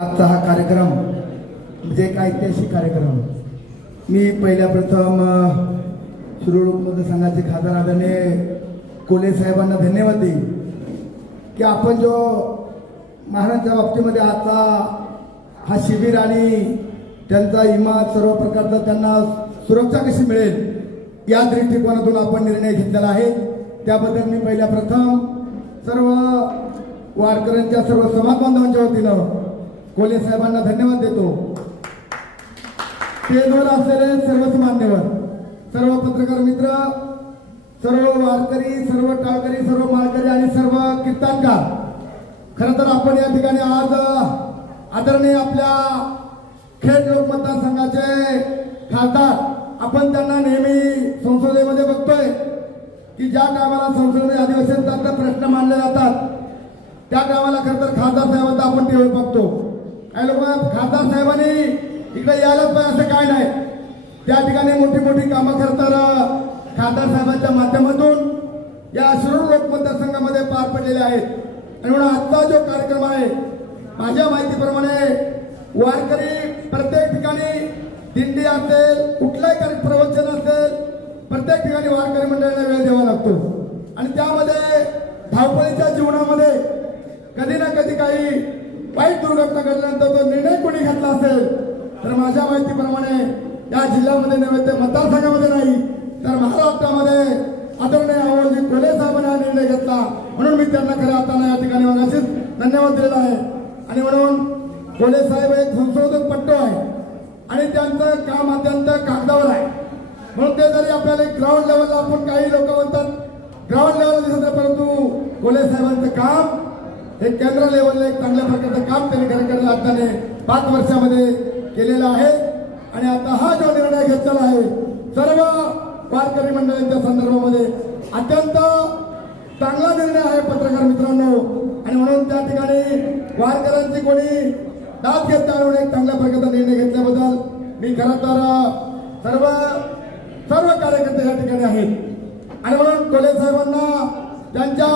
आजचा हा कार्यक्रम म्हणजे एक ऐतिहासिक कार्यक्रम. मी पहिल्या प्रथम अ, संघाचे खासदार आदरणीय कोले साहेबांना धन्यवाद देईन की आपण जो महाराजांच्या बाबतीमध्ये आता हा शिबिर आणि त्यांचा इमाद सर्व प्रकारचा त्यांना सुरक्षा कशी मिळेल या दृष्टिकोनातून आपण निर्णय घेतलेला आहे. त्याबद्दल मी पहिल्या प्रथम सर्व वारकऱ्यांच्या सर्व समाज बांधवांच्या वतीनं कोले साहेबांना धन्यवाद देतो. स्टेजवर असलेले सर्वच मान्यवर सर्व पत्रकार मित्र सर्व वारकरी सर्व टाळकरी सर्व माळकरी आणि सर्व कीर्तनकार. खर तर आपण या ठिकाणी आज आदरणीय आपल्या खेड लोक मतदारसंघाचे खासदार आपण त्यांना नेहमी संसदेमध्ये बघतोय की ज्या टायमाला संसदेमध्ये अधिवेशनाचा प्रश्न मांडले जातात त्या टायमाला खरं तर खासदार साहेबांचा आपण टीव्ही बघतो. काही लोक खासदार साहेबांनी इकडे यायलाच पाहिजे असं काय नाही. त्या ठिकाणी मोठी मोठी कामं खरं तर खासदार साहेबांच्या माध्यमातून या शिरूर लोक मतदारसंघामध्ये पार पडलेले आहेत. आणि म्हणून आजचा जो कार्यक्रम आहे माझ्या माहितीप्रमाणे वारकरी प्रत्येक ठिकाणी दिंडी असेल कुठलाही कार्य प्रवचन असेल प्रत्येक ठिकाणी वारकरी मंडळाला वेळ द्यावा लागतो. आणि त्यामध्ये धावपळीच्या जीवनामध्ये कधी ना कधी काही वाईट दुर्घटना घडल्यानंतर तो निर्णय कोणी घेतला असेल तर माझ्या माहितीप्रमाणे या जिल्ह्यामध्ये नव्हे ते मतदारसंघामध्ये नाही तर महाराष्ट्रामध्ये आदरणीय आवडजी कोले साहेबांनी हा निर्णय घेतला. म्हणून मी त्यांना खऱ्या अर्थानं या ठिकाणी मगाशीच धन्यवाद दिलेला आहे. आणि म्हणून कोले साहेब एक संशोधक पट्टो आहे आणि त्यांचं काम अत्यंत कागदावर आहे. म्हणून ते जरी आपल्याला ग्राउंड लेवलला आपण काही लोक म्हणतात ग्राउंड लेवलला दिसत परंतु कोले साहेबांचं काम हे केंद्र लेवलला एक चांगल्या प्रकारचं काम त्यांनी खरं अर्थाने पाच वर्षामध्ये केलेलं आहे. आणि आता हा जो निर्णय घेतलेला आहे सर्व वारकरी मंडळांच्या संदर्भामध्ये अत्यंत चांगला निर्णय आहे पत्रकार मित्रांनो. आणि म्हणून त्या ठिकाणी वारकऱ्यांची कोणी दाद घेतला म्हणून एक चांगल्या प्रकारचा निर्णय घेतल्याबद्दल मी खरं तर सर्व सर्व कार्यकर्ते या ठिकाणी आहेत. आणि म्हणून कोले साहेबांना त्यांच्या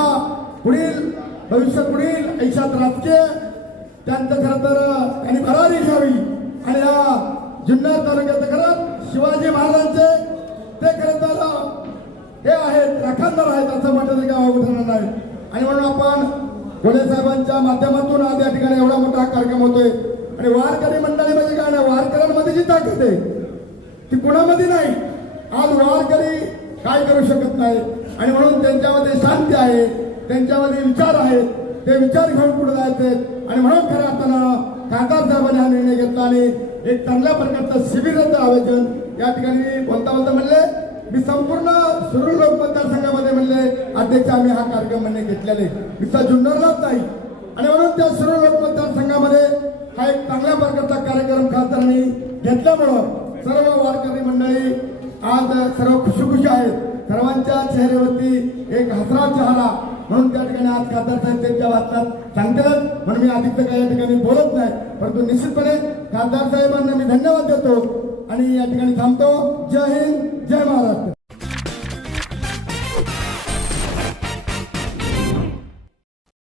पुढील भविष्य पुढील आयुष्यात राजकीय त्यांचं खरं तर त्यांनी भरारी घ्यावी. आणि या जुन्नर तालुक्यात खरंच शिवाजी महाराजांचे ते खरं तर हे आहेत राखणदार आहेत असं म्हटलं तरी काय वावगं नाही आणि म्हणून आपण गोडे साहेबांच्या माध्यमातून आज या ठिकाणी एवढा मोठा कार्यक्रम होतोय. आणि वारकरी मंडळी म्हणजे काय नाही वारकऱ्यांमध्ये जी ताकद आहे ती कुणामध्ये नाही. आज वारकरी काय करू शकत नाही. आणि म्हणून त्यांच्यामध्ये शांती आहे. त्यांच्यामध्ये विचार आहेत. ते विचार घेऊन पुढे जायचे. आणि म्हणून खऱ्या अर्थानं खासदार साहेबांनी हा निर्णय घेतला आणि एक चांगल्या प्रकारचं शिबिराचं आयोजन या ठिकाणी बोलता बोलता म्हणले. मी संपूर्ण सुरू लोक मतदारसंघामध्ये म्हणले अध्यक्ष आम्ही हा कार्यक्रम म्हणणे घेतलेले. विसा जुन्नरलाच नाही आणि म्हणून त्या सुरू लोक मतदारसंघामध्ये हा एक चांगल्या प्रकारचा कार्यक्रम खासदारांनी घेतल्यामुळं सर्व वारकरी मंडळी आज सर्व खुशी आहेत. सर्वांच्या चेहऱ्यावरती एक हसरा चेहरा म्हणून त्या ठिकाणी आज खासदार साहेब त्यांच्या वाचनात सांगतात. म्हणून मी अधिक काही या ठिकाणी बोलत नाही परंतु निश्चितपणे खासदार साहेबांना मी धन्यवाद देतो आणि या ठिकाणी थांबतो. जय हिंद जय महाराष्ट्र.